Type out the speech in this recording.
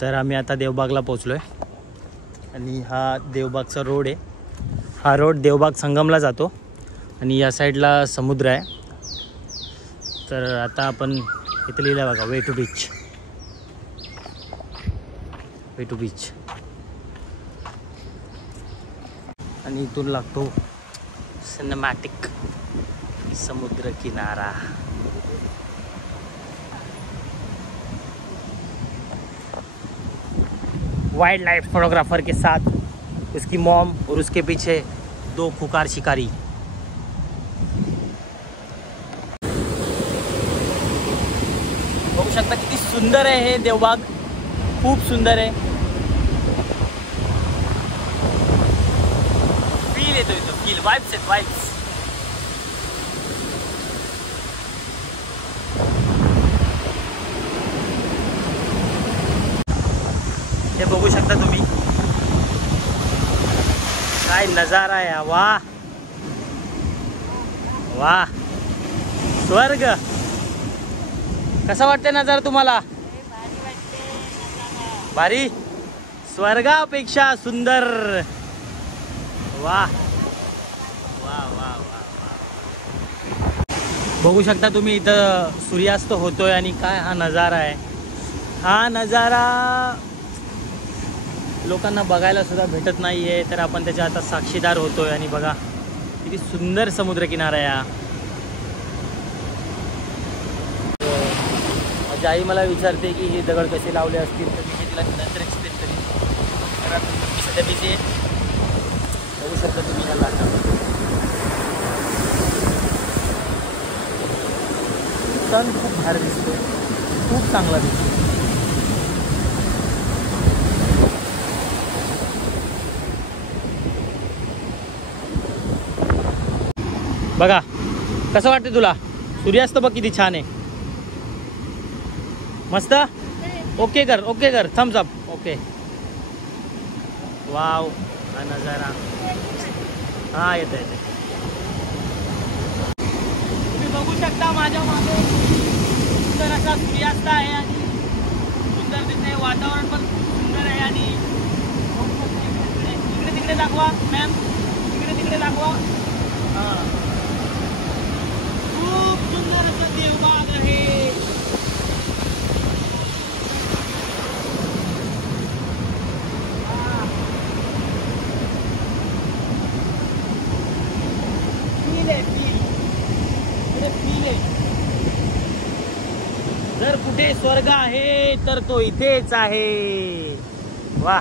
तर आम्ही आता देवबागला पोचलोय आणि हा देवबागचा रोड आहे. हा रोड देवबाग संगमला जातो आणि या साईडला समुद्र आहे. तर आता आपण इथे लिहिलं बघा, way to beach, way to beach. आणि इथून लागतो सिनेमॅटिक समुद्र किनारा. वाइल्ड लाइफ फोटोग्राफर के साथ उसकी मॉम और उसके पीछे 2 खुकार शिकारी. बघू शकता किती सुंदर आहे हे देवबाग, खूप सुंदर आहे. फील येतो इथं, फील, वाइब्स आहेत, वाइब्स. हे बघू शकता तुम्ही, काय नजारा आहे. वाह वाह, स्वर्ग. कसा वाटतंय नजारा तुम्हाला? भारी, स्वर्गापेक्षा सुंदर. वाह वाह वाह वाह. बघू शकता तुम्ही इथं सूर्यास्त होतोय आणि काय हा नजारा आहे. हा नजारा लोकांना बघायला सुद्धा भेटत नाही आहे, तर आपण त्याच्या आता साक्षीदार होतोय. आणि बघा किती सुंदर समुद्रकिनारा आहे. माझी आई मला विचारते की हे दगड कसे लावले असतील, तर मी तिला नंतर एक्सप्लेन करेन. कारण मी सध्या बिझी आहे. बघू शकता तुम्ही ह्या लाटा, सण खूप भारी दिसतो, खूप चांगला दिसतो. बघा कसं वाटतं तुला? सूर्यास्त बघ किती छान आहे, मस्त. ओके कर, ओके कर, थम्स अप. ओके, वाव, हा नजारा. हा येते येते. तुम्ही बघू शकता माझ्या मागे सुंदर असा सूर्यास्त आहे आणि सुंदर दिसते. वातावरण पण सुंदर आहे. आणि इकडे तिकडे दाखवा मॅम, इकडे तिकडे दाखवा. हां, खूप सुंदर असं देवबाग आहे. जर कुठे स्वर्ग आहे तर तो इथेच आहे. वाह.